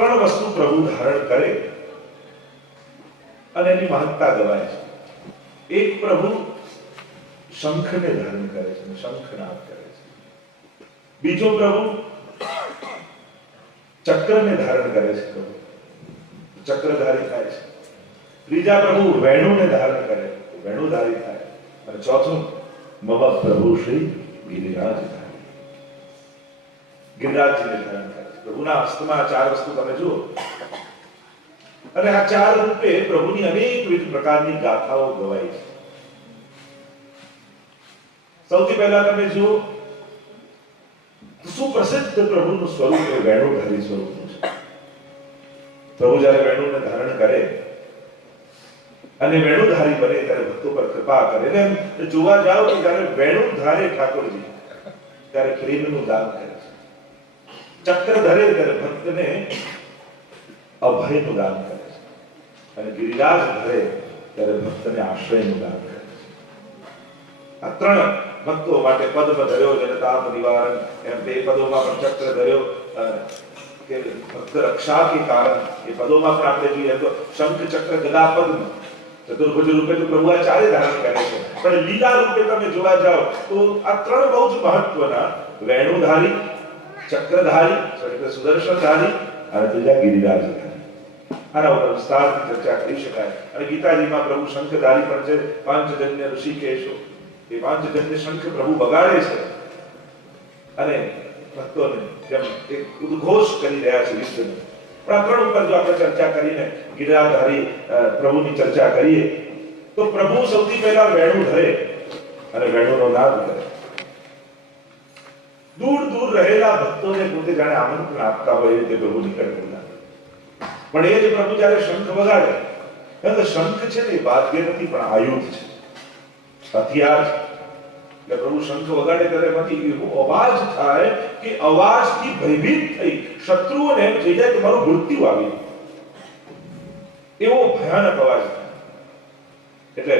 ત્રણ વસ્તુ પ્રભુ ધારણ કરે અને એની મહત્તા ગવાય છે. એક પ્રભુ શંખને ધારણ કરે છે શંખનાદ કરે છે. બીજો પ્રભુ ચક્રને ધારણ કરે છે પ્રભુ. ચક્રધારી થાય છે. ત્રીજા પ્રભુ વેણુને ધારણ કરે વેણુધારી થાય અને ચોથું, મમ પ્રભુ શ્રી ગિરિરાજ થાય ગિરિરાજજીને ધારણ કરે પ્રભુના હસ્તમાં ચાર વસ્તુ તમે જુઓ. અને આ ચાર રૂપે પ્રભુની અનેકવિધ પ્રકારની ગાથાઓ ગવાય છે. સૌથી પહેલા તમે જુઓ, સુપ્રસિદ્ધ પ્રભુનું સ્વરૂપ એ વેણુધારી સ્વરૂપનું છે. પ્રભુ જ્યારે વેણુને ધારણ કરે અને વેણુધારી બને ત્યારે ભક્તો પર કૃપા કરે. એટલે જોવા જાઓ કે જ્યારે વેણુધારે ઠાકોરજી, ત્યારે પ્રેમનું દાન કરે. ચક્ર ધરે ત્યારે ભક્તને અભયનું દાન કરે છે. અને ગિરિરાજ ધરે ત્યારે ભક્તને આશ્રયનું દાન કરે છે. આ ત્રણ ભક્તો માટે પદ ધર્યો જનતાપ નિવારણ, એમ બે પદોમાં પણ ચક્ર ધર્યો. કે ભક્ત રક્ષા કે કારણ, એ પદોમાં પણ આપણે જોઈએ તો શંખ, ચક્ર, ગદા, પદ્મ, ચતુર્ભુજ રૂપે તો પ્રભુ આ ચારે ધારણ કરે છે. પણ લીલા રૂપે તમે જોવા જાઓ, તો આ ત્રણ બહુ જ મહત્વના, વેણુધારી ચક્રધારી એટલે સુદર્શનધારી અને ત્રીજા ગિરિરાજધારી આના ઉપર વિસ્તારથી ચર્ચા કરી શકાય અને ગીતાજીમાં પ્રભુ શંખધારી પણ છે પાંચજન્ય ઋષિકેશો એ પાંચજન્ય શંખ પ્રભુ બગાડે છે અને ભક્તોને જેમ એક ઉદ્ઘોષ કરી રહ્યા છે વિશ્વને પણ ઉપર જો આપણે ચર્ચા કરીને ગિરિરાજધારી અ, પ્રભુની ચર્ચા કરીએ તો પ્રભુ સૌથી પહેલા વેણુ ધરે અને વેણુનો નાદ કરે દૂર દૂર રહેલા ભક્તોને પોતે જાણે આમંત્રણ આપતા હોય એ રીતે પ્રભુ નીકળે બોલા. પણ એ જ પ્રભુ જ્યારે શંખ વગાડે એટલે શંખ છે ને વાદ્ય નથી, પણ આયુધ છે. હથિયાર છે. પ્રભુ શંખ વગાડે ત્યારે એમાંથી એવો અવાજ થાય કે અવાજથી ભયભીત થઈ, શત્રુઓને એમ થઈ જાય કે મારું મૃત્યુ આવી એવો ભયાનક અવાજ. થાય એટલે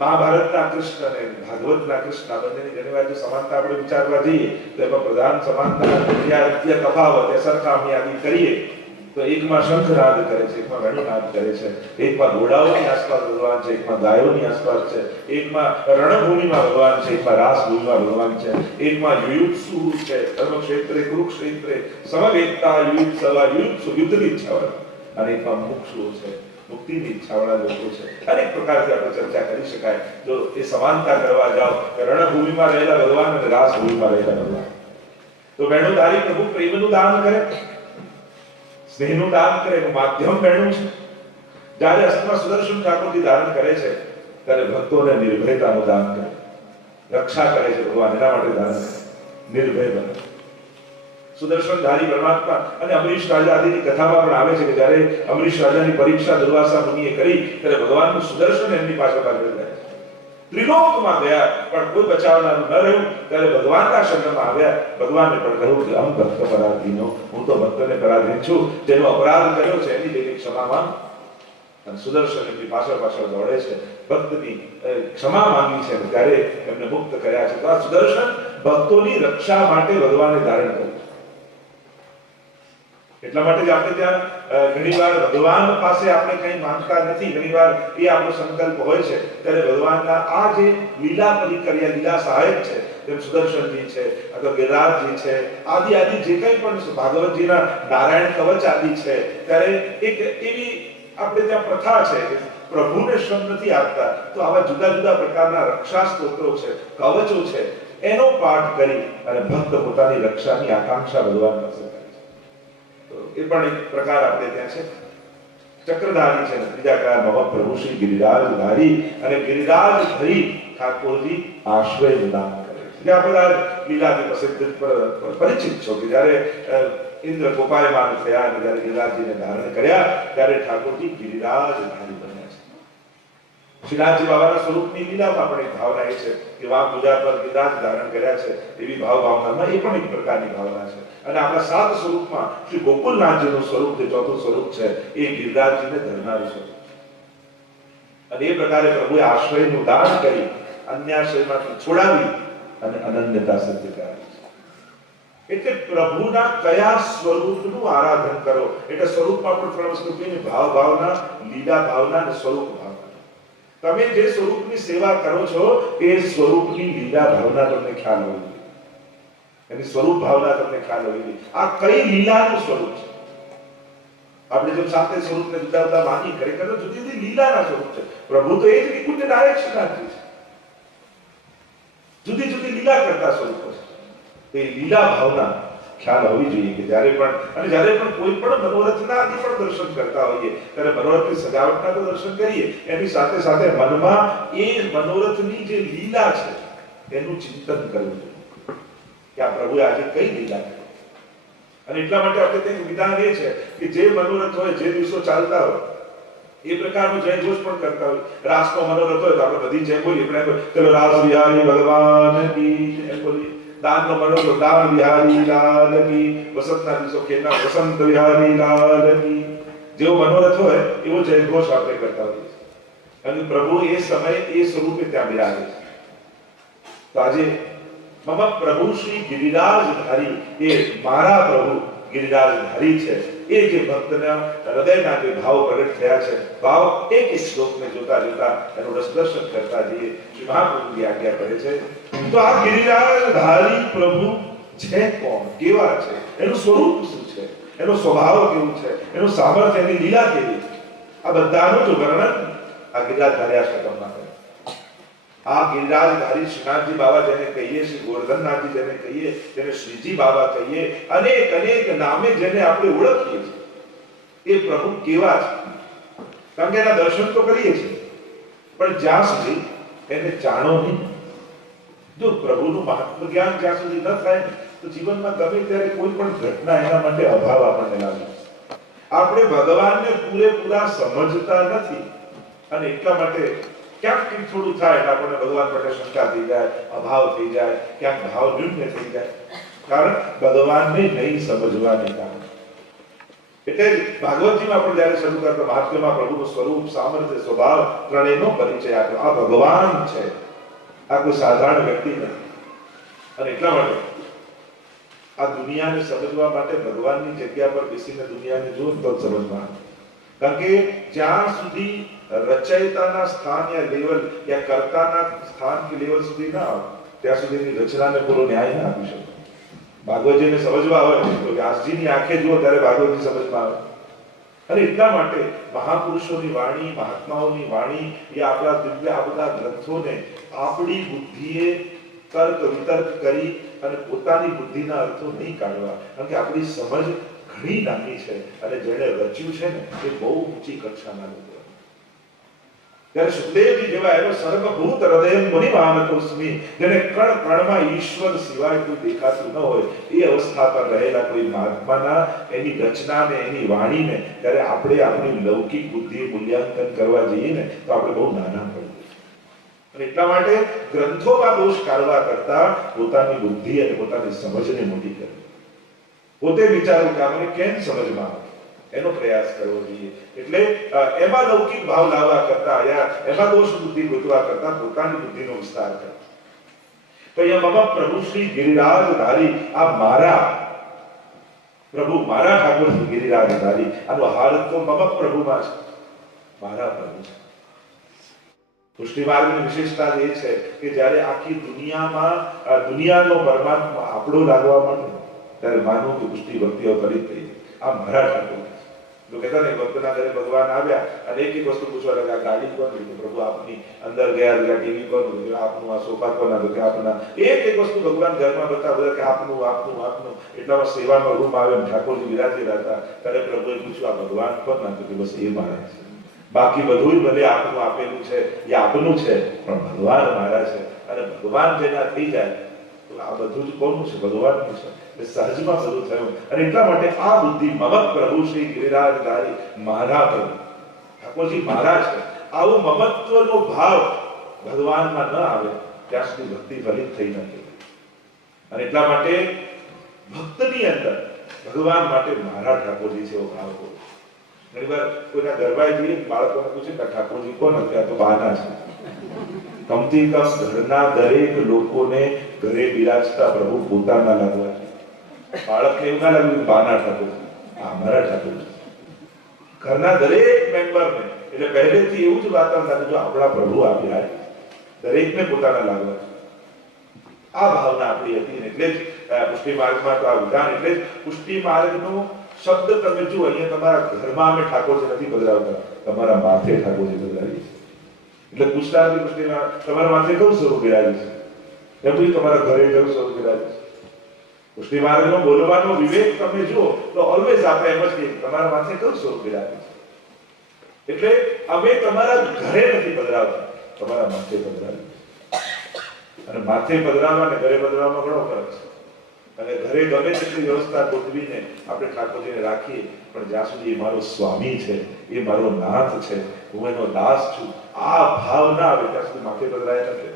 મહાભારતના કૃષ્ણ અને ભાગવતના કૃષ્ણ બંનેની ઘણી વાર જો સમાનતા આપણે વિચારવા જઈએ, તો એમાં પ્રધાન સમાનતા તફાવત એ સરખામણી આદિ કરીએ, તો એકમાં શંખનાદ કરે છે, એકમાં રણનાદ કરે છે, એકમાં ઘોડાઓની આસપાસ ભગવાન છે, એકમાં ગાયોની આસપાસ છે, એકમાં રણભૂમિમાં ભગવાન છે, એકમાં રાસભૂમિમાં ભગવાન છે, એકમાં યુયુત્સુ છે, ધર્મક્ષેત્રે, કુરુક્ષેત્રે સમવેતતા યુયુત્સવા, યુયુત્સુ, યુદ્ધની ઈચ્છાવાળા અને એકમાં મુક્ષુ છે. મુક્તિની ઈચ્છાવાળા લોકો છે. અનેક પ્રકારથી આપણે ચર્ચા કરી શકાય. જો એ સમાનતા કરવા જાઓ રણભૂમિમાં રહેલા ભગવાન અને રાસભૂમિમાં રહેલા ભગવાન. તો વેણુધારી પ્રભુ પ્રેમનું દાન કરે. સ્નેહનું દાન કરે. માધ્યમ વેણું છે. જ્યારે હસ્તમાં સુદર્શન ઠાકોરજી ધારણ કરે છે, ત્યારે ભક્તોને નિર્ભયતાનું દાન કરે. રક્ષા કરે છે ભગવાન. એના માટે દાન કરે. નિર્ભય બને. સુદર્શનધારી પરમાત્મા અને અમરીશ રાજા આદિની કથામાં પણ આવે છે કે જ્યારે અમરીશ રાજાની પરીક્ષા દુર્વાસા મુનિએ કરી, ત્યારે ભગવાનનું સુદર્શન એમની પાછળ પાછળ જાય. ત્રિલોકમાં ગયા, પણ કોઈ બચાવનારું ન રહ્યું, ત્યારે ભગવાનના શરણમાં આવ્યા. ભગવાને પણ કહ્યું કે, અમ ભક્ત પરાધીનો, હું તો ભક્તને પરાધીન છું. જેનો અપરાધ કર્યો છે, એની દેવી ક્ષમામાં. અને સુદર્શન એમની પાછળ પાછળ દોડે છે. ભક્તની ક્ષમા માંગી છે. ત્યારે એમને મુક્ત કર્યા છે. તો આ સુદર્શન ભક્તોની રક્ષા માટે ભગવાને ધારણ કર્યું. એટલા માટે જ આપણે ત્યાં ઘણીવાર ભગવાન પાસે આપણે કંઈ માંગતા નથી. ઘણીવાર એ આપણો સંકલ્પ હોય છે. ત્યારે ભગવાનના આ જે લીલા પરિક્રિયા લીલા સહાયક છે, જેમ સુદર્શનજી છે, અથવા ગિરરાજજી છે, આદિ આદિ જે કંઈ પણ ભાગવતજીના નારાયણ કવચ આદિ છે, ત્યારે એક એવી આપણે ત્યાં પ્રથા છે પ્રભુને શ્રમ નથી આપતા. તો આવા જુદા જુદા પ્રકારના રક્ષા સ્તોત્રો છે, કવચો છે, એનો પાઠ કરી અને ભક્ત પોતાની રક્ષાની આકાંક્ષા ભગવાન પાસે એ પણ એક પ્રકાર આપણે ત્યાં છે. ચક્રધારી છે ત્રીજા કયા મમ પ્રભુ શ્રી ગિરિરાજધારી અને ગિરિરાજ ધરી ઠાકોરજી આશ્રય પ્રદાન કરે છે. આ બધા લીલાથી પ્રસિદ્ધ પર- પર- પરિચિત છો કે જ્યારે ઇન્દ્ર ગોપાયમાન થયા અને જ્યારે ગિરિરાજજીને ધારણ કર્યા, ત્યારે ઠાકોરજી ગિરિરાજ ધારી શ્રીનાથજી બાબાના સ્વરૂપની લીલામાં પણ એક ભાવના એ છે કે વા પૂજા પર ગિરિરાજ ધારણ કર્યા છે, એવી ભાવ ભાવનામાં એ પણ એક પ્રકારની ભાવના છે અને આપણા સાત સ્વરૂપમાં શ્રી ગોકુલનાથજીનું સ્વરૂપ જે ચોથું સ્વરૂપ છે, એ ગિરિરાજજીને ધરનારું સ્વરૂપ. અને એ પ્રકારે પ્રભુએ આશ્રયનું દાન કરી અન્યાશ્રયમાંથી છોડાવી અને અનન્યતા સિદ્ધ કરાવી એટલે પ્રભુના કયા સ્વરૂપનું આરાધન કરો, એટલે સ્વરૂપમાં પણ ત્રણ વસ્તુ ભાવ ભાવના લીલા ભાવના અને સ્વરૂપ તમે જે સ્વરૂપની સેવા કરો છો, એ સ્વરૂપની લીલા ભાવના તમને ખ્યાલ હોવી જોઈએ. એની સ્વરૂપ ભાવના તમને ખ્યાલ હોવી જોઈએ. આ કઈ લીલાનું સ્વરૂપ છે? આપણે જો સાથે સ્વરૂપને જુદા જુદા માની ખરેખર તો જુદી જુદી લીલાના સ્વરૂપ છે. પ્રભુ તો એ જ વિકુટ ડાયરેક્શનાથી છે. જુદી જુદી લીલા કરતા સ્વરૂપો છે. એ લીલા ભાવના ખ્યાલ હોવી જોઈએ કે જ્યારે પણ અને જ્યારે પણ કોઈ પણ મનોરથના આદિ પણ દર્શન કરતા હોઈએ, ત્યારે મનોરથની સજાવટના તો દર્શન કરીએ. એની સાથે સાથે મનમાં એ મનોરથની જે લીલા છે, એનું ચિંતન કરવું જોઈએ. કે આ પ્રભુએ આજે કઈ લીલા કરી? અને એટલા માટે આપણે તે વિધાન એ છે કે જે મનોરથ હોય, જે દિવસો ચાલતા હોય, એ પ્રકારનો જય ઘોષ પણ કરતા હોય. રાસનો મનોરથ હોય તો આપણે બધી જય બોલીએ. પણ ચલો રાસ બિહારી ભગવાન કી એમ બોલીએ. દાનનો તો દાન વિહારી લાલ કી વસંતના દિવસો ખેતના વસંત વિહારી લાલ કી જેવો મનોરથ હોય એવો જયઘોષ આપણે કરતા હોઈએ અને પ્રભુ એ સમયે એ સ્વરૂપે ત્યાં બિરાજે છે તો આજે મમ પ્રભુ શ્રી ગિરિરાજ ધારી એ મારા પ્રભુ ગિરિરાજધારી છે. એ જે ભક્તના હૃદયના જે ભાવ પ્રગટ થયા છે, ભાવ એક શ્લોકને જોતા જોતા એનું રસદર્શન કરતા જઈએ. શ્રી મહાપ્રભુની આજ્ઞા કરે છે, તો આ ગિરિરાજધારી પ્રભુ છે કોણ? કેવા છે? એનું સ્વરૂપ શું છે? એનો સ્વભાવ કેવું છે? એનું સામર્થ્ય એની લીલા કેવી છે? આ બધાનું જો વર્ણન આ ગિરિરાજધારી આશ્રમમાં આ ગિરિરાજધારી શ્રીનાથજી બાબા જેને કહીએ, શ્રી ગોરધનનાથજી જેને કહીએ, જેને શ્રીજી બાબા કહીએ, અનેક અનેક નામે જેને આપણે ઓળખીએ છીએ. એ પ્રભુ કેવા છે? કારણ કે એના દર્શન તો કરીએ છીએ. પણ જ્યાં સુધી એને જાણો નહીં, જો પ્રભુનું મહાત્મ જ્ઞાન જ્યાં સુધી ન થાય, તો જીવનમાં ગમે ત્યારે કોઈ પણ ઘટના એના માટે અભાવ આપણને લાગે. આપણે ભગવાનને પૂરેપૂરા સમજતા નથી. અને એટલા માટે ક્યાંક કંઈક થોડું થાય એટલે આપણને ભગવાન માટે શંકા થઈ જાય અભાવ થઈ જાય ક્યાંક ભાવ ન્યૂન્ય થઈ જાય કારણ ભગવાનને નહીં સમજવાને કારણે એટલે જ ભાગવતજીમાં પણ જ્યારે શરૂ કરતા મહાત્મ્યમાં પ્રભુનું સ્વરૂપ સામર્થ્ય સ્વભાવ ત્રણેયનો પરિચય આપ્યો આ ભગવાન છે આ કોઈ સાધારણ વ્યક્તિ નથી અને એટલા માટે આ દુનિયાને સમજવા માટે ભગવાનની જગ્યા પર બેસીને દુનિયાને જુઓ તો જ સમજમાં આવે. કારણ કે જ્યાં સુધી રચયતાના સ્થાન યા લેવલ યા કર્તાના સ્થાન કે લેવલ સુધી ના આવે ત્યાં સુધીની રચનાને પૂરો ન્યાય ના આપી શકે ભાગવતજીને સમજવા આવે તો વ્યાસજીની આંખે જુઓ ત્યારે ભાગવતજી સમજમાં આવે. અને એટલા માટે મહાપુરુષોની વાણી, મહાત્માઓની વાણી, એ આપણા દિવ્ય, આ બધા ગ્રંથોને આપણી બુદ્ધિએ તર્ક વિતર્ક કરી અને પોતાની બુદ્ધિના અર્થો નહીં કાઢવા. કારણ કે આપણી સમજ ઘણી નાની છે અને જેણે રચ્યું છે ને, એ બહુ ઊંચી કક્ષાના લોકો ત્યારે સુખદેવજી જેવા એનો સર્વભૂત હૃદય મુનિમાનતોસ્મી જેને કણ કણમાં ઈશ્વર સિવાય કોઈ દેખાતું ન હોય, એ અવસ્થા પર રહેલા કોઈ મહાત્માના, એની રચનાને, એની વાણીને, ત્યારે આપણે આપણી લૌકિક બુદ્ધિ મૂલ્યાંકન કરવા જઈએ ને, તો આપણે બહુ નાના પડીએ અને એટલા માટે ગ્રંથોમાં દોષ કાઢવા કરતા પોતાની બુદ્ધિ અને પોતાની સમજને મોટી કરવી પોતે વિચારું કે આ કેમ સમજમાં એનો પ્રયાસ કરવો જોઈએ. એટલે એમાં લૌકિક ભાવ લાવવા કરતા યા એમાં દોષ બુદ્ધિ ગોતવા કરતા પોતાની બુદ્ધિનો વિસ્તાર કરો. તો અહીંયા મમ પ્રભુ શ્રી ગિરિરાજધારી આ મારા, પ્રભુ મારા ઠાકોર શ્રી ગિરિરાજધારી આનો હાલ તો મમ પ્રભુમાં છે. મારા પ્રભુ છે. પુષ્ટિ વિશેષતા એ છે કે જ્યારે આખી દુનિયામાં દુનિયાનો પરમાત્મા આપણો લાગવા માંડે ત્યારે માનવું કે પુષ્ટિ ભક્તિઓ થઈ આ મારા ઠાકોર. તો કહેતા ને ભક્તના ઘરે ભગવાન આવ્યા અને એક એક વસ્તુ પૂછવા લાગ્યા ગાડી કોણ લીધું? પ્રભુ આપની અંદર ગયા એટલે ટીવી કોણ લીધું? આપનું આ સોફા કોના તો કે આપના. એક એક વસ્તુ ભગવાન ઘરમાં બધા કે આપનું આપનું આપનું. એટલામાં સેવાનો રૂમ આવે ઠાકોરજી બિરાજેલા હતા. ત્યારે પ્રભુએ પૂછ્યું, આ ભગવાન કોણ ના તો કે બસ એ મારા છે. બાકી બધું ભલે આપનું આપેલું છે, એ આપનું છે, પણ ભગવાન મારા છે. અને ભગવાન જેના થઈ જાય આ બધું જ કોનું છે? ભગવાનનું છે. એ સહજમાં બધું થયું. અને એટલા માટે આ બુદ્ધિ મમત પ્રભુ શ્રી ગિરિરાજધારી પ્રભુ ઠાકોરજી મહારાજ આવો મમત્વનો ભાવ ભગવાનમાં ન આવે, ત્યાં સુધી ભક્તિ ફલિત થઈ નથી અને એટલા માટે ભક્તની અંદર ભગવાન માટે મહારાજ ઠાકોરજી છે એવો ભાવ હોય. ઘણીવાર કોઈના ગરબાએ જઈએ બાળકોને પૂછે કે ઠાકોરજી કોણ હતા? તો બહાના છે. કમથી કમ ઘરના દરેક લોકોને ઘરે બિરાજતા પ્રભુ પોતાના લાગવા છે બાળકને એવું ના લાગ્યું બાના ઠાકોર આ મારા ઠાકોર છે ઘરના દરેક મેમ્બરને, એટલે પહેલેથી એવું જ વાતાવરણ થાય જો આપણા પ્રભુ આવ્યા છે. દરેકને પોતાના લાગવા છે. આ ભાવના આપણી હતી એટલે જ પુષ્ટિ માર્ગમાં તો આ વિધાન એટલે જ, પુષ્ટિ માર્ગનો શબ્દ તમે જુઓ અહીંયા તમારા ઘરમાં અમે ઠાકોરજી નથી બદલાવતા તમારા માથે ઠાકોરજી બદલાવી છીએ એટલે પૂછતા નથી પુષ્ટિ તમારા માથે કયું સ્વરૂપ બિરાજે છે? એમ નહીં તમારા ઘરે કયું સ્વરૂપ બિરાજે છે? પુષ્ટિ મહારાજનો બોલવાનો વિવેક તમે જુઓ તો ઓલવેઝ આપણે એમ જ કહીએ તમારા માથે કયું સ્વરૂપ બિરાજે છે? એટલે અમે તમારા ઘરે નથી પધરાવતા, તમારા માથે પધરાવીએ અને માથે પધરાવવા અને ઘરે પધરાવવામાં ઘણો ફરક છે. અને ઘરે ગમે તેટલી વ્યવસ્થા ગોઠવીને આપણે ઠાકોરજીને રાખીએ, પણ જ્યાં સુધી એ મારો સ્વામી છે, એ મારો નાથ છે, હું એનો દાસ છું, આ ભાવના આવે ત્યાં સુધી માથે બદલાય નથી.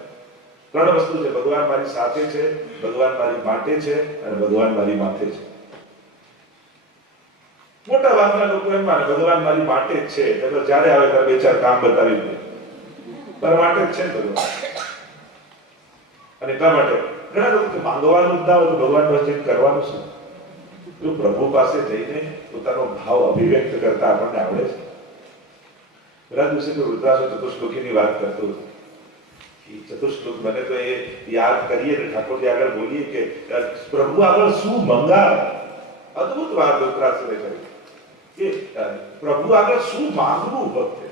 ત્રણ વસ્તુ છે, ભગવાન મારી સાથે છે, ભગવાન મારી માટે છે, અને ભગવાન મારી માથે છે. મોટા ભાગના લોકો એમ માને, ભગવાન મારી માટે જ છે એટલે જ્યારે આવે ત્યારે બે ચાર કામ બતાવી દે. પર માટે જ છે ભગવાન. અને એટલા માટે ઘણા માંગવાનું જ ભગવાન પાસે કરવાનું શું તો પ્રભુ પાસે જઈને પોતાનો ભાવ અભિવ્યક્ત કરતા આપણને આવડે છે. પેલા દિવસે તો રુદ્રાસો ચતુશ્લોકીની વાત કરતો ચતુશ્લોક મને તો એ યાદ કરીએ ને ઠાકોરજી આગળ બોલીએ કે પ્રભુ આગળ શું મંગાવે? અદ્ભુત વાત રુદ્રાસુએ કરી કે પ્રભુ આગળ શું માંગવું ભક્તે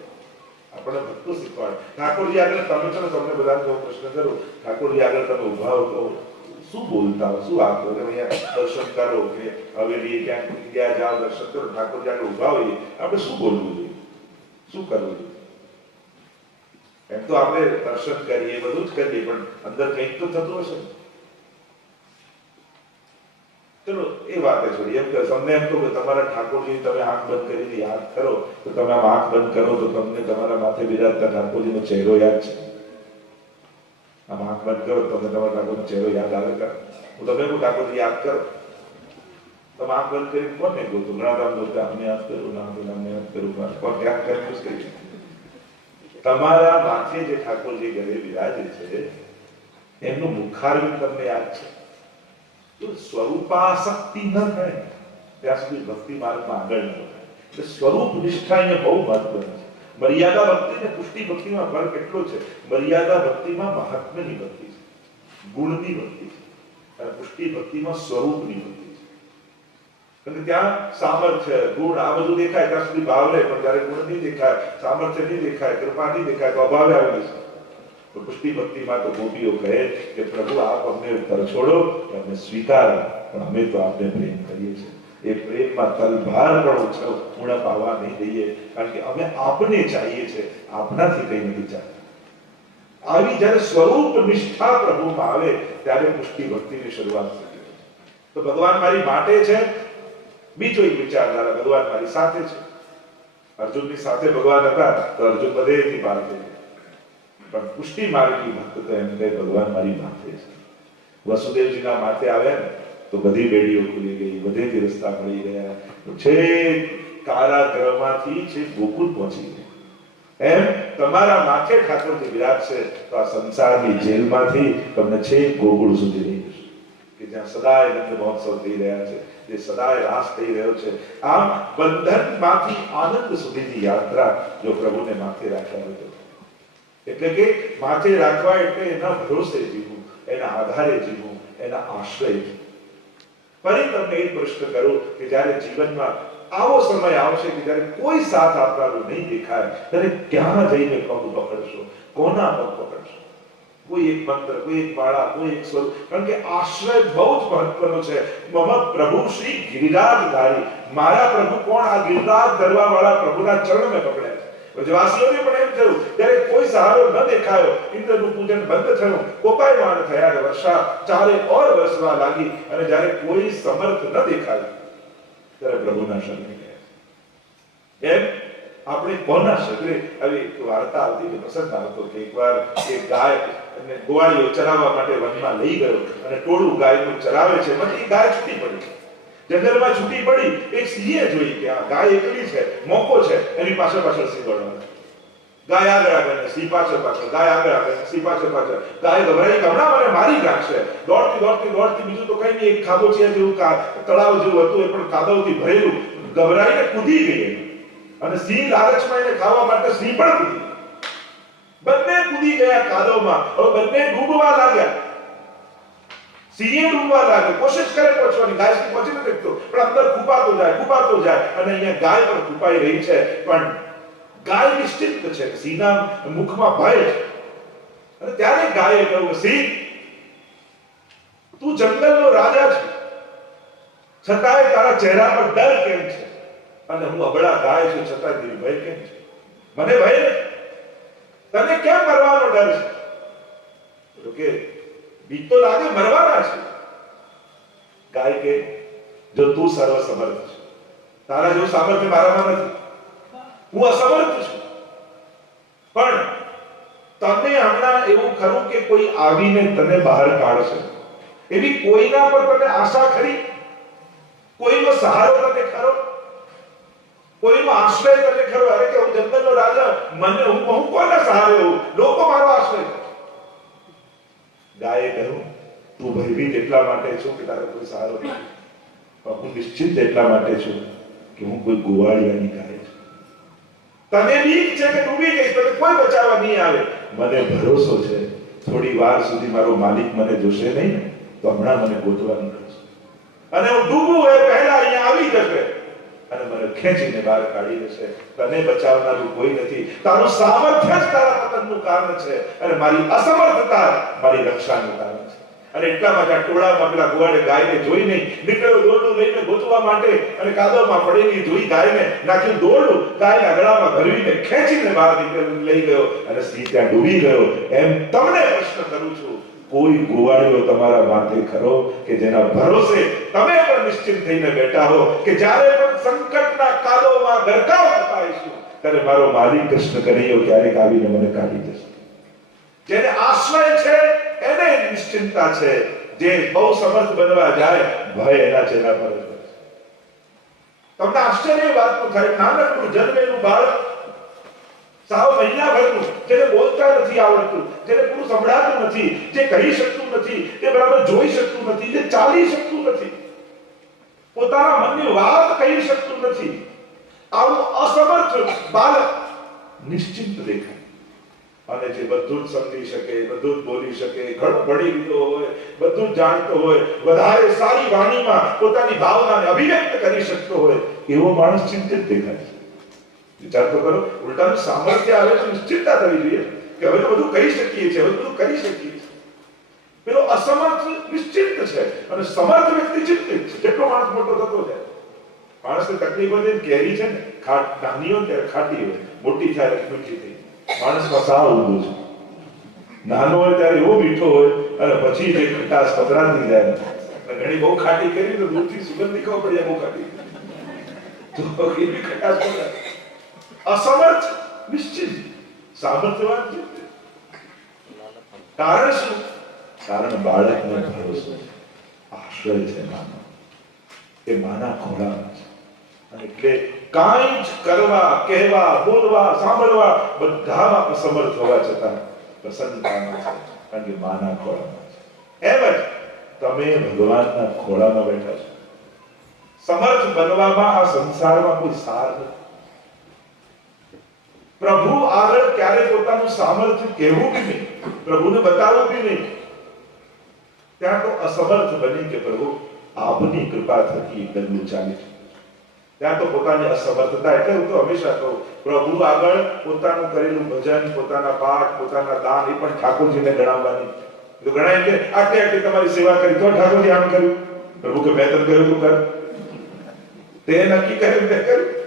આપણે બધું શીખવાડે ઠાકોરજી આગળ તમે ને તમને બધાને જો પ્રશ્ન કરો ઠાકોરજી આગળ તમે ઊભા હો તો શું બોલતા હો? શું તમે અહીંયા દર્શન કરો કે હવેલી ક્યાંક ગયા જાઓ, દર્શન કરો, ઠાકોરજી આગળ ઊભા હોઈએ. આપણે શું બોલવું જોઈએ? શું કરવું જોઈએ? એમ તો આપણે દર્શન કરીએ, બધું જ કરીએ, પણ અંદર કંઈક તો થતું હશે. ને. ચલો, એ વાતે છોડી. એમ કે તમને એમ કહું કે તમારા ઠાકોરજી તમે આંખ બંધ કરીને યાદ કરો તો તમે આંખ બંધ કરો તો તમને તમારા માથે બિરાજતા ઠાકોરજીનો ચહેરો યાદ છે. આમ આંખ બંધ કરો તમને તમારા ઠાકોરનો ચહેરો યાદ આવે કે હું તમે કહું, ઠાકોરજી, યાદ કરો. તમે આંખ બંધ કરીને કોને કહો તો ઘણા કામ બોલતા અમને યાદ કરું ના પેલા અમને યાદ કરું કોણ યાદ કરે મુશ્કેલ તમારા માથે જે ઠાકોરજી ઘરે બિરાજે છે, એમનું મુખારવી તમને યાદ છે. તો સ્વરૂપાસક્તિ ન થાય. ત્યાં સુધી ભક્તિ માર્ગમાં આગળ ન એટલે સ્વરૂપ નિષ્ઠા અહીંયા બહુ મહત્વની છે. મર્યાદા ભક્તિ ને પુષ્ટિ ભક્તિમાં ફરક કેટલો છે, મર્યાદા ભક્તિમાં મહાત્મ્યની ભક્તિ છે, ગુણની ભક્તિ છે અને પુષ્ટિ ભક્તિમાં સ્વરૂપની ભક્તિ છે. કારણ કે ત્યાં સામર્થ્ય, ગુણ આ બધું દેખાય, ત્યાં સુધી ભાવ રહે પણ જયારે ગુણ નહીં દેખાય, સામર્થ્ય નહીં દેખાય, કૃપા નહીં દેખાય, તો અભાવે આવી જશે તો પુષ્ટિ ભક્તિમાં તો ગોપીઓ કહે કે, પ્રભુ, આપ અમને તરછોડો કે અમને સ્વીકારો. પણ અમે તો આપને પ્રેમ કરીએ છીએ. એ પ્રેમમાં તલભાર પણ ઓછો ઉણપ આવવા નહીં દઈએ. કારણ કે અમે આપને ચાહીએ છીએ. આપનાથી કંઈ નથી ચાહતા. આવી જ્યારે સ્વરૂપ નિષ્ઠા પ્રભુમાં આવે, ત્યારે પુષ્ટિ ભક્તિની શરૂઆત થઈ તો ભગવાન મારી માટે છે. બીજો એક વિચારધારા ભગવાન મારી સાથે છે. અર્જુનની સાથે ભગવાન હતા, તો અર્જુન બધેથી બહાર થઈ પણ પુષ્ટિ માર્ગી ભક્ત તો એમ કહે, ભગવાન, મારી માથે છે. વસુદેવજીના માથે આવ્યા ને, તો બધી બેડીઓ ખુલી ગઈ બધેથી રસ્તા મળી ગયા. છે કારાગૃહમાંથી છે ગોકુળ પહોંચી ગયા. એમ તમારા માથે ઠાકોરજી છે, તો આ સંસારની જેલમાંથી તમને છે ગોકુળ સુધી લઈ કે જ્યાં સદાય રંગ મહોત્સવ થઈ રહ્યા છે, જે સદાય રાસ થઈ રહ્યો છે, આમ બંધનમાંથી આનંદ સુધીની યાત્રા જો પ્રભુને માથે રાખ્યા હોય તો. એટલે કે માથે રાખવા એટલે એના ભરોસે જીવવું, એના આધારે જીવવું, એના આશ્રય ફરી તમને એ પ્રશ્ન કરો કે જ્યારે જીવનમાં આવો સમય આવશે કે જ્યારે કોઈ સાથ આપનારું નહીં દેખાય, ત્યારે ક્યાં જઈને પગ પકડશો? કોના પગ પકડશો? કોઈ એક મંત્ર, કોઈ એક માળા, કોઈ એક સ્વરૂપ. કારણ કે આશ્રય બહુ જ મહત્વનો છે. મમ પ્રભુ શ્રી ગિરિરાજધારી મારા પ્રભુ કોણ? આ ગિરિરાજ ધરવા વાળા પ્રભુના ચરણ મેં પકડ્યા. છે વ્રજવાસીઓને પણ એમ થયું ત્યારે કોઈ સહારો ન દેખાયો, ઇન્દ્રનું પૂજન બંધ થયું કોપાયમાન થયા વર્ષા ચારે ઓર વરસવા લાગી, અને જ્યારે કોઈ સમર્થ ન દેખાયું, ત્યારે પ્રભુના શરણે એમ આપણે કોના શરીરે આવી વાર્તા આવતી કે પ્રસંગ આવતો કે એકવાર એક ગાય અને ગોવાળીઓ ચરાવવા માટે વનમાં લઈ ગયો અને ટોળું ગાયનું ચરાવે છે પછી એ ગાય છૂટી પડી જંગલમાં છૂટી પડી. એક સિંહે જોઈ કે આ ગાય એકલી છે, મોકો છે. એની પાછળ પાછળ સિંહ દોડવાનો ગાય આગળ આગળ સિંહ પાછળ પાછળ, ગાય આગળ આગળ સિંહ પાછળ પાછળ. ગાય ગભરાઈ કે મને મારી નાખશે. દોડતી દોડતી દોડતી બીજું તો કઈ નહીં, એક ખાબોચિયા જેવું તળાવ જેવું હતું, એ પણ કાદવથી ભરેલું. ગભરાઈને કૂદી ગઈ અને સિંહ લાલચમાં એને ખાવા માટે સિંહ પણ કૂદી બંને કૂદી ગયા કાદવમાં. હવે બંને ડૂબવા લાગ્યા. સિંહે ડૂબવા લાગ્યો કોશિશ કરે પહોંચવાની. ગાય સુધી પહોંચી નથી શકતો. પણ અંદર ખૂપાતો જાય ખૂપાતો જાય. અને અહીંયા ગાય પણ ખૂપાઈ રહી છે. પણ ગાય નિશ્ચિત છે. સિંહના મુખમાં ભય છે. અને ત્યારે ગાયે કહ્યું સિંહ તું જંગલનો રાજા છે. છતાંય તારા ચહેરા પર ડર કેમ છે? અને હું અબળા ગાય છું છતાં તેવી ભય કેમ છે? મને ભય તને કેમ મરવાનો ડર છે? બીક તો લાગે મરવાના છે. ગાય કે, જો તું સર્વ સમર્થ છે. તારા જેવું સામર્થ્ય મારામાં નથી. હું અસમર્થ છું. પણ તને હમણાં એવું ખરું કે કોઈ આવીને તને બહાર કાઢશે? એવી કોઈના પર તને આશા ખરી? કોઈનો સહારો તને ખરો? કોઈનો આશ્રય તને ખરો? અરે કે હું જંગલનો રાજા, મને હું હું કોના સહારે હું લોકો મારો આશ્રય. ગાયે કહ્યું, તું ભયભીત એટલા માટે છું કે તારો કોઈ સહારો નથી. હું નિશ્ચિત એટલા માટે છું કે હું કોઈ ગોવાળિયાની ગાય છું. તને બીક છે કે ડૂબી ગઈ તને કોઈ બચાવવા નહીં આવે. મને ભરોસો છે. થોડી વાર સુધી મારો માલિક મને જોશે નહીં, તો હમણાં મને ગોતવાનું કરશે અને હું ડૂબું એ પહેલા અહીંયા આવી જશે. અને મને ખેંચીને બહાર કાઢી દેશે. તને બચાવનારું કોઈ નથી. તારું સામર્થ્ય જ તારા પતનનું કારણ છે. અને મારી અસમર્થતા મારી રક્ષાનું કારણ છે. અને એટલા માટે ટોળા પેલા ગુવાડે ગાયને જોઈ નહીં નીકળ્યો દોરડું લઈને ગોતવા માટે અને કાદવમાં પડેલી જોઈ ગાયને નાખ્યું દોરડું. ગાયના ગળામાં ભરવીને ખેંચીને બહાર નીકળી લઈ ગયો અને સિંહ ત્યાં ડૂબી ગયો. એમ તમને પ્રશ્ન કરું છું. કોઈ ગોવાળિયો તમારા માથે ખરો કે જેના ભરોસે તમે પણ નિશ્ચિત થઈને બેઠા હો કે જ્યારે પણ સંકટના કાલોમાં ગરકાવ થતાઈશું ત્યારે મારો માલિક કૃષ્ણ કનૈયો ક્યારેક આવીને મને કાઢી જશે જેને આશ્રય છે, એને નિશ્ચિંતતા છે જે બહુ સમર્થ બનવા જાય, ભય એના ચહેરા પર. તમને આશ્ચર્ય વાત થાય નાનકડું જન્મેલું બાળક સાવ મહિનાભરનું જેને બોલતા નથી આવડતું, જેને પૂરું સંભળાતું નથી, જે કહી શકતું નથી, જે બરાબર જોઈ શકતું નથી, જે ચાલી શકતું નથી, પોતાના મનની વાત કહી શકતું નથી. આવું અસમર્થ બાળક નિશ્ચિંત દેખાય. અને જે બધું જ સમજી શકે, બધું જ બોલી શકે ઘણો ભણી હોય, બધું જાણતો હોય વધારે સારી વાણીમાં પોતાની ભાવનાને અભિવ્યક્ત કરી શકતો હોય, એવો માણસ ચિંતિત દેખાય. વિચાર તો કરો. ઉલટાનું સામર્થ્ય આવે તો નિશ્ચિતતા થવી જોઈએ કે હવે તો બધું કરી શકીએ છીએ, હવે બધું કરી શકીએ છીએ. પેલો અસમર્થ નિશ્ચિત છે અને સમર્થ વ્યક્તિ ચિંતિત છે. જેટલો માણસ મોટો થતો જાય. માણસને તકલીફ ને કેરી છે ને, ખાટ નાની હોય ત્યારે ખાટી હોય. મોટી થાય મીઠી થઈ માણસમાં સાવ ઊંધું છે નાનો હોય ત્યારે એવો મીઠો હોય અને પછી જે ખટાશ પધરાતી જાય. ઘણી બહુ ખાટી કરી તો દૂરથી સુગંધ નીકળવો પડે બહુ ખાટી. તો એવી ખટાશ પધરાય અસમર્થ, નિશ્ચિત. સામર્થ્યવાન ચિંતિત કારણ શું? કારણ બાળકને ભરોસો. છે આશ્રય છે માનો. એ માના ખોળામાં છે. એટલે કાંઈ જ કરવા, કહેવા, બોલવા, સાંભળવા બધામાં અસમર્થ હોવા છતાં પ્રસન્નતામાં છે, કારણ કે માના ખોળામાં છે. એમ જ તમે ભગવાનના ખોળામાં બેઠા છો. સમર્થ બનવામાં આ સંસારમાં કોઈ સાર નથી. પ્રભુ આગળ ક્યારે પોતાનું સામર્થ્ય કહેવું કે નહીં, પ્રભુને બતાવવું બી નહીં. ત્યાં તો અસમર્થ બની કે પ્રભુ, આપની કૃપા થકી ડગલું ચાલે છે. ત્યાં તો પોતાની અસમર્થતા એટલે હું તો હંમેશા કહું, પ્રભુ આગળ પોતાનું કરેલું ભજન, પોતાના પાઠ, પોતાના દાન એ પણ ઠાકોરજીને ગણાવવાની. તો ગણાય કે આટલી આટલી તમારી સેવા કરી? તો ઠાકોરજી આમ કર્યું. પ્રભુ કે, મેં તને કર્યું તું કર. તે નક્કી કર્યું તે કર્યું.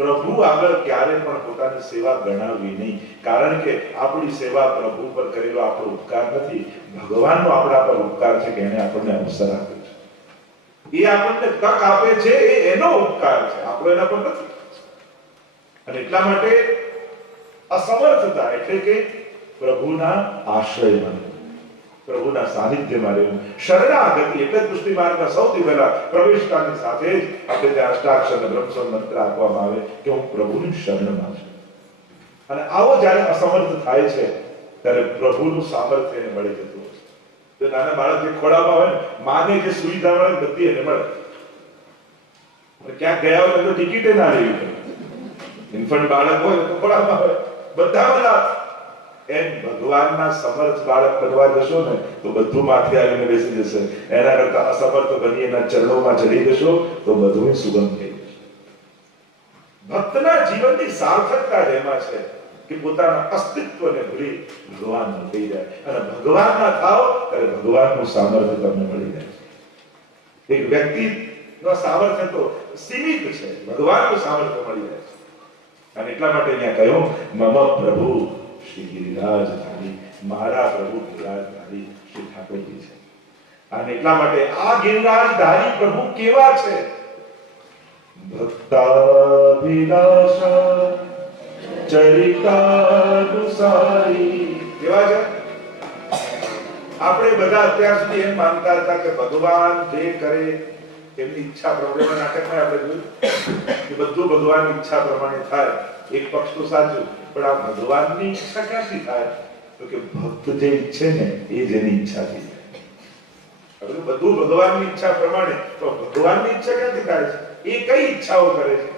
પ્રભુ આગળ ક્યારે પણ પોતાની સેવા ગણાવવી નહીં. કારણ કે આપણી સેવા પ્રભુ પર કરેલો આપણો ઉપકાર નથી. ભગવાનનો આપણા પર ઉપકાર છે કે એને આપણને અવસર આપ્યો છે. એ આપણને તક આપે છે, એ એનો ઉપકાર છે. આપણો એના પર નથી. અને એટલા માટે અસમર્થતા એટલે કે પ્રભુના આશ્રયમાં રહેવું. પ્રભુના સાનિધ્યમાં રહેવું શરણાગતિ એટલે પુષ્ટિ માર્ગમાં સૌથી પહેલા પ્રવેશતાની સાથે જ આપણે ત્યાં અષ્ટાક્ષર અને મંત્ર આપવામાં આવે કે હું પ્રભુની શરણમાં છું. અને આવો જ્યારે અસમર્થ થાય છે, ત્યારે પ્રભુનું સામર્થ્ય એને મળી જતું હોય છે. નાના બાળક જે ખોળામાં હોય, માને જે સુવિધા મળે બધી એને મળે. ક્યાંક ગયા હોય તો ટિકિટે ના રહી ઇન્ફન્ટ બાળક હોય તો ખોળામાં હોય. બધા બધા એમ ભગવાનના સમર્થ બાળક બનવા જશો ને, તો બધું માથે આવીને બેસી જશે. એના કરતા અસમર્થ બની એના ચરણોમાં ચડી જશો, તો બધું સુગમ થઈ જશે. ભક્તના જીવનની સાર્થકતા જેમાં છે કે પોતાના અસ્તિત્વને ભૂલી ભગવાન થઈ જાય. અને ભગવાનના થાવ ત્યારે ભગવાનનું સામર્થ્ય તમને મળી જાય એક વ્યક્તિ નો સામર્થ્ય તો સીમિત છે. ભગવાનનું સામર્થ્ય મળી જાય અને એટલા માટે અહીંયા કહ્યું, મમ પ્રભુ શ્રી ગિરિરાજધારી મારા પ્રભુ ગિરિરાજધારી શ્રી ઠાકોરજી છે. અને એટલા માટે આ ગિરિરાજધારી પ્રભુ કેવા છે? ભક્તાભિલાષા, ચરિતાનુસારી. કેવા છે? આપણે બધા અત્યાર સુધી એમ માનતા હતા કે ભગવાન જે કરે એમની ઈચ્છા પ્રમાણે નાટકમાં આપણે જોયું કે બધું ભગવાનની ઈચ્છા પ્રમાણે થાય, એક પક્ષ તો સાચું. પણ આ ભગવાનની ઈચ્છા ક્યાંથી થાય? તો કે ભક્ત જે ઈચ્છે ને એ જ એની ઈચ્છાથી થાય બધું ભગવાનની ઈચ્છા પ્રમાણે તો ભગવાનની ઈચ્છા ક્યાંથી થાય છે? એ કઈ ઈચ્છાઓ કરે છે?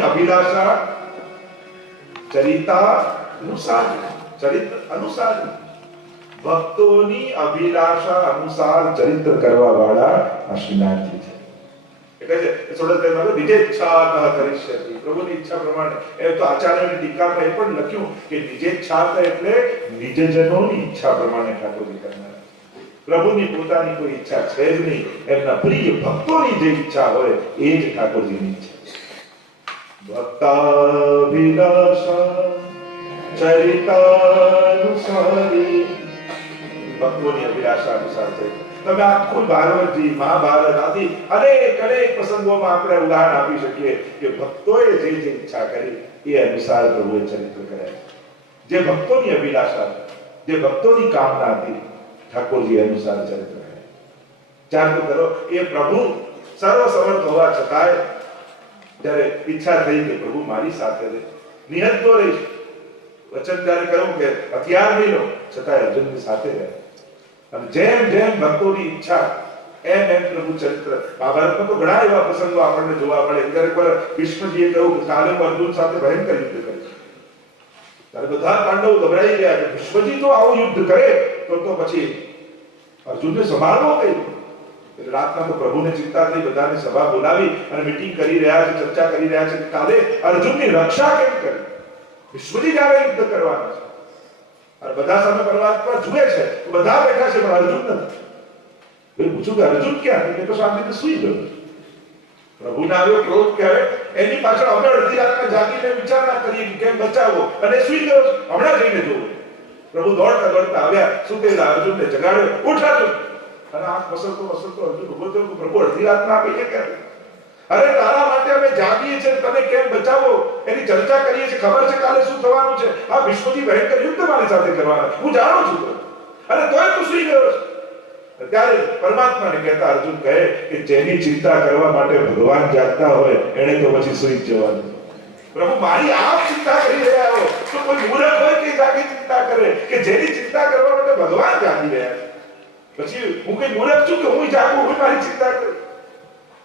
અભિલાષા ચરિતા અનુસાર ચરિત્ર અનુસાર. ભક્તોની અભિલાષા અનુસાર ચરિત્ર કરવા વાળા આ એટલે છે. થોડા કરીષ્યતિ પ્રભુની ઠાકોરજી કરનાર. પ્રભુની પોતાની કોઈ ઈચ્છા છે જ નહીં. એમના પ્રિય ભક્તોની જે ઈચ્છા હોય એ જ ઠાકોરજીની ઈચ્છા ભક્તાભિલાષા ચરિતાનુસારી. ભક્તોની અભિલાષા અનુસાર છે. તમે આખું ભારતજી મહાભારત આદિ અનેક અનેક પ્રસંગોમાં આપણે ઉદાહરણ આપી શકીએ કે ભક્તોએ જે જે ઈચ્છા કરી, એ અનુસાર પ્રભુએ ચરિત્ર કર્યા જે ભક્તોની અભિલાષા, જે ભક્તોની કામના હતી ઠાકોરજી અનુસાર ચરિત્ર કર્યા ચાર તો કરો, એ પ્રભુ સર્વ સમર્થ હોવા છતાંય જ્યારે ઈચ્છા થઈ કે પ્રભુ મારી સાથે રહે. નિહત તો રહીશ. વચન ત્યારે કહ્યું કે, હથિયાર નહીં લો છતાંય અર્જુનની સાથે રહે. અને જેમ જેમ ભક્તોની ઈચ્છા, એમ એમ પ્રભુ ચરિત્ર. મહાભારતમાં તો ઘણા એવા પ્રસંગો આપણને જોવા મળે. ત્યારે પર ભીષ્મજીએ કહ્યું કે કાલે અર્જુન સાથે ભયંકર યુદ્ધ કરીશ ત્યારે બધા પાંડવો ગભરાઈ ગયા કે ભીષ્મજી તો આવું યુદ્ધ કરે, તો તો પછી અર્જુનને સંભાળવો કઈ એટલે રાતના તો પ્રભુને ચિંતા થઈ, બધાને સભા બોલાવી અને મીટિંગ કરી રહ્યા છે, ચર્ચા કરી રહ્યા છે કાલે અર્જુનની રક્ષા કેમ કરી? ભીષ્મજી જ્યારે યુદ્ધ કરવાના છે? અને બધા સામે પરમાત્મા જુએ છે. બધા બેઠા છે, પણ અર્જુન નથી. મેં પૂછ્યું કે અર્જુન ક્યાં? એટલે તો શાંતિથી સુઈ ગયો. પ્રભુને આવ્યો ક્રોધ ક્યારે એની પાછળ અમે અડધી રાતના જાગીને વિચારણા કરીએ કે કેમ બચાવો? અને સુઈ ગયો હમણાં જઈને જોવો. પ્રભુ દોડતા દોડતા આવ્યા. શું સુતેલા અર્જુનને જગાડ્યો. ઉઠ અર્જુન અને આંખ મસલતો મસલતો અર્જુન ઊભો થયો પ્રભુ અડધી રાતના આપીએ કેમ અરે તારા માટે અમે જાગીએ છીએ તને કેમ બચાવો? એની ચર્ચા કરીએ છીએ, ખબર છે કાલે શું થવાનું છે? આ વિશ્વથી ભયંકર યુદ્ધ મારી સાથે કરવાના હું જાણું છું. અને તોય તું સુઈ ગયો છે. ત્યારે પરમાત્માને કહેતા અર્જુન કહે કે જેની ચિંતા કરવા માટે ભગવાન જાગતા હોય, એને તો પછી સુઈ જવાનું. પ્રભુ, મારી આપ ચિંતા કરી રહ્યા હો. તો કોઈ મૂર્ખ હોય કે જાગે ચિંતા કરે, કે જેની ચિંતા કરવા માટે ભગવાન જાગી રહ્યા છે? પછી હું કઈ મૂર્ખ છું કે હું જાગું? હું મારી ચિંતા કરું?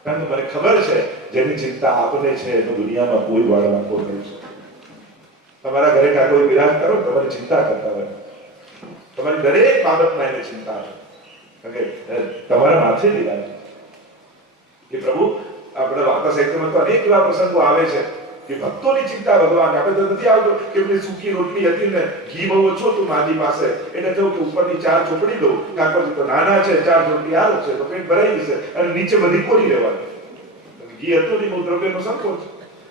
કારણ કે મને ખબર છે, જેની ચિંતા આપને છે, એનું દુનિયામાં કોઈ વાળવાકો નહીં છે. તમારા ઘરે કાં કોઈ વિરામ કરો, તમારી ચિંતા કરતા હોય. તમારી દરેક બાબતમાં એને ચિંતા કે તમારા માથે વિરામ કે પ્રભુ, આપણે વાર્તા સાહિત્યમાં તો અનેક એવા પ્રસંગો આવે છે. કે ભક્તોની ચિંતા ભગવાન આપણે તો નથી આવતો કે પેલી સૂકી રોટલી હતી ને ઘી બહુ ઓછો હતું માજી પાસે. એટલે કહ્યું કે ઉપરની ચાર ચોપડી દઉં. કાકોજી તો નાના છે, ચાર ચોપડી હાલ છે, તો પેટ ભરાઈ જશે અને નીચે બધી કોરી રહેવાની ઘી હતું નહીં, બહુ દ્રવ્યનો સંકોચ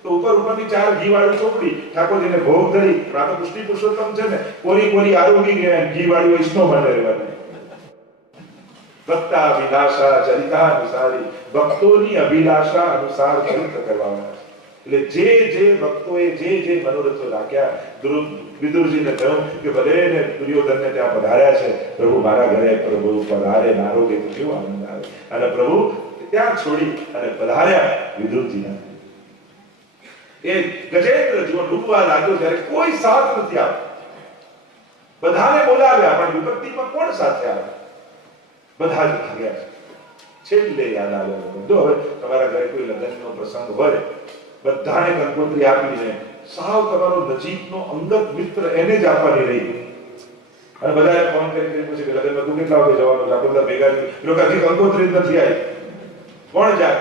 તો ઉપર ઉપરની ચાર ઘી વાળી ચોપડી. ઠાકોરજીને ભોગ ધરી. પણ પુષ્ટિ પુરુષોત્તમ છે ને, કોરી કોરી આરોગી ગયા ઘી વાળી વૈષ્ણવ માટે રહેવાની. ભક્તા અભિલાષા ચરિતાનુસારી. ભક્તોની અભિલાષા અનુસાર ચરિત્ર કરવાના એટલે જે જે ભક્તોએ જે જે મનોરથો રાખ્યા વિદુરજીને કહ્યું કે ભલે ને દુર્યોધનને ત્યાં પધાર્યા છે, પ્રભુ મારા ઘરે, પ્રભુ પધારે, મારો કે કેવો આનંદ આવે. અને પ્રભુ ત્યાં છોડી અને પધાર્યા વિદુરજીના. એ ગજેન્દ્ર જુઓ, ડૂબવા લાગ્યો ત્યારે કોઈ સાથ નથી આપતો. બધાને બોલાવ્યા, પણ વિપત્તિમાં કોણ સાથે આવે? બધા જ ભાગ્યા છે. છેલ્લે યાદ આવે જો હવે તમારા ઘરે કોઈ લગ્નનો પ્રસંગ હોય બધાને કંકોત્રી આપીને સાવ તમારો નજીકનો અંગત મિત્ર એને જ આપવાની રહી. અને બધાએ ફોન કરીને પૂછે કે, લગ્નમાં તું કેટલા વાગે જવાનું છે? બધા ભેગા લોકો હજી કંકોત્રી નથી આવી. કોણ જાય?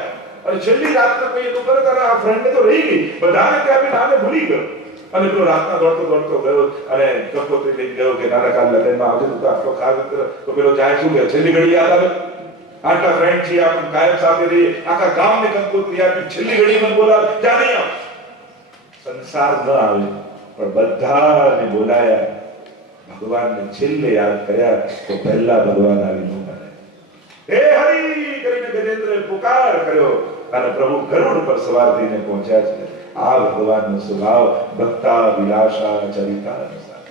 અને છેલ્લી રાતના કોઈ એટલું કરે તારે આ ફ્રેન્ડ તો રહી ગઈ. બધાને ત્યાં બી નામે ભૂલી ગયો. અને પેલો રાતના દોડતો દોડતો ગયો અને કંકોત્રી લઈને ગયો કે, નાના કાલ લગનમાં આવજે તું આટલો ખાસ તો પેલો જાય શું કે, છેલ્લી ઘડી યાદ આવે? આટલા ફ્રેન્ડ છીએ, આપણે કાયમ સાથે રહીએ. આખા ગામને કંકોત્રી આપી છેલ્લી ઘડી મને બોલાવ જા નહીં આવ સંસાર ન આવે પણ બધાને બોલાયા ભગવાનને છેલ્લે યાદ કર્યા તો પહેલા ભગવાન આવી ન બને હે હરી કરીને ગજેન્દ્રએ પુકાર કર્યો અને પ્રભુ ગરુડ પર સવાર થઈને પહોંચ્યા છે આ ભગવાનનો સ્વભાવ ભક્તા વિલાસા ચરિતા અનુસાર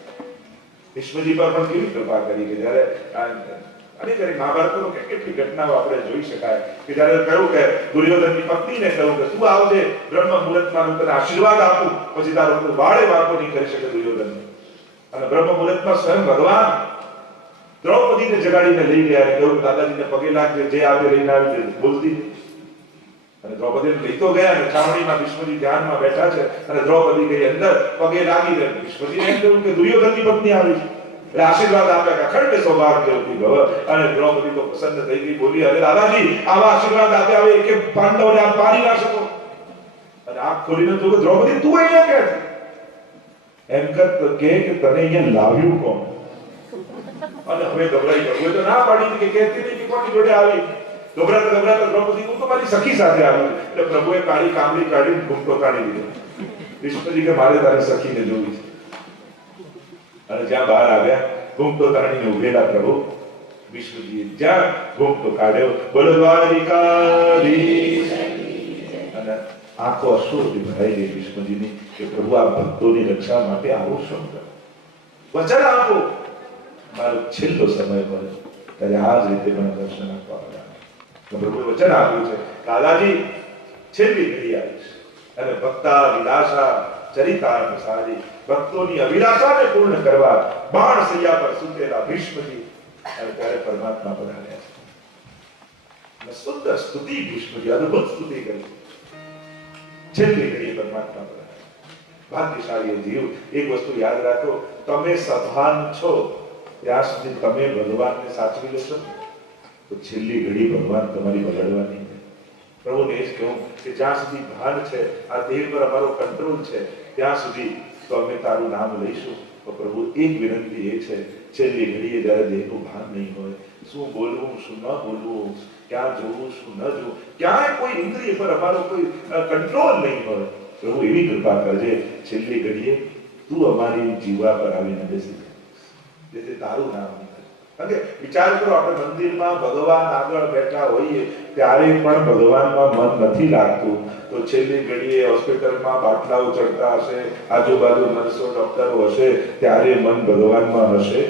વિશ્વજી પર પણ કેવી કૃપા કરી કે જ્યારે આ- અને જ્યારે મહાભારતમાં કે કેટલી ઘટનાઓ આપણે જોઈ શકાય કે જ્યારે કહ્યું કે દુર્યોધનની પત્નીને કહ્યું કે શું આવજે બ્રહ્મ મુહૂર્તમાં હું તને આશીર્વાદ આપું, પછી તારો તું વાળે વાતો નહીં કરી શકે દુર્યોધન. અને બ્રહ્મ મુહૂર્તમાં સ્વયં ભગવાન દ્રૌપદીને જગાડીને લઈ ગયા અને કહ્યું કે દાદાજીને પગે લાગજે, જે આવે લઈને આવી છે બોલતી. અને દ્રૌપદીને લઈ તો ગયા અને છાવણીમાં વિશ્વજી ધ્યાનમાં બેઠા છે અને દ્રૌપદી ગઈ અંદર પગે લાગી ગઈ વિશ્વજીને એમ કહ્યું કે દુર્યોધનની પત્ની આવી છે. એટલે આશીર્વાદ આપ્યા અખંડ સૌભાગ્યવતી ભવ. અને દ્રૌપદી તો પ્રસન્ન થઈ ગઈ, બોલી, અરે દાદાજી, આવા આશીર્વાદ આપ્યા હવે કે પાંડવને આપ મારી ના શકો. અને આંખ ખોલીને તો દ્રૌપદી, તું અહીંયા કે એમ કે કે તને અહીંયા લાવ્યું કોણ? અને હવે ગભરાઈ ગયો. તો ના પાડી કે કહેતી નહીં કે કોની જોડે આવી. ગભરાતા ગભરાતા દ્રૌપદી, હું તો મારી સખી સાથે આવી એટલે પ્રભુએ કાળી કામડી કાઢી ઘૂમટો કાઢી દીધો. વિષ્ણુજી કે, મારે તારી સખીને જોવી છે. અને જ્યાં બહાર આવ્યા ઘૂમટો તાણીને ઉભેલા પ્રભુ, વિષ્ણુજીએ જ્યાં ઘૂમટો કાઢ્યો, બોલો, દ્વારિકાધીશ. અને આંખો અશ્રુથી ભરાઈ ગઈ વિષ્ણુજીની કે પ્રભુ, આ ભક્તોની રક્ષા માટે આવો શું વચન આપો. મારો છેલ્લો સમય પર ત્યારે આ જ રીતે મને દર્શન આપવા આવ્યા તો પ્રભુએ વચન આપ્યું છે દાદાજી, છેલ્લી ઘડી આવીશ. અને ભક્તા, વિલાસા ચરિતાનુસારી ભક્તોની અભિલાષાને પૂર્ણ કરવા બાણ સૈયા પર સૂતેલા ભીષ્મજી અને ત્યારે પરમાત્મા પધાર્યા છે. સુંદર સ્તુતિ ભીષ્મજી, અદ્ભુત સ્તુતિ કરી. છેલ્લી ઘડી પરમાત્મા પધાર્યા ભાગ્યશાળી જીવ, એક વસ્તુ યાદ રાખો, તમે સભાન છો, ત્યાં સુધી તમે ભગવાનને સાચવી લેશો. તો છેલ્લી ઘડી ભગવાન તમારી બગાડવાની. પ્રભુને એ જ કહું કે જ્યાં સુધી ભાન છે, આ દેહ પર અમારો કંટ્રોલ છે, ત્યાં સુધી તો અમે તારું નામ લઈશું તો પ્રભુ, એક વિનંતી એ છે, છેલ્લી ઘડીએ જ્યારે દેહનું ભાન નહીં હોય, શું બોલવું, શું ન બોલવું, ક્યાં જોવું, શું ન જોવું, ક્યાંય કોઈ ઇન્દ્રિય પર અમારો કોઈ કંટ્રોલ નહીં હોય પ્રભુ, એવી કૃપા કરજે, છેલ્લી ઘડીએ તું અમારી જીવા પર આવીને બેસી. જેથી તારું નામ. કારણ કે વિચાર કરો, આપણે મંદિરમાં ભગવાન આગળ બેઠા હોઈએ, ત્યારે પણ ભગવાનમાં મન નથી લાગતું. તો છેલ્લી ઘડીએ હોસ્પિટલમાં બાટલાઓ ચડતા હશે, આજુબાજુ નર્સો, ડોક્ટરો હશે, ત્યારે મન ભગવાનમાં હશે.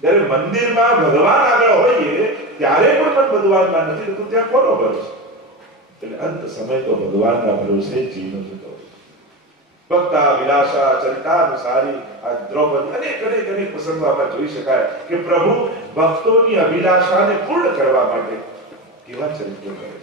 જ્યારે મંદિરમાં ભગવાન આગળ હોઈએ, ત્યારે પણ મન ભગવાનમાં નથી, તો ત્યાં કોનો ભરોસો? એટલે અંત સમય તો ભગવાનના ભરોસે જીવન જતો. ભક્તા વિલાસા ચરિતાનુસારી આ દ્રૌપદી, અનેક અનેક અનેક પ્રસંગો આપણે જોઈ શકાય કે પ્રભુ ભક્તોની અભિલાષાને પૂર્ણ કરવા માટે કેવા ચરિત્રો કરે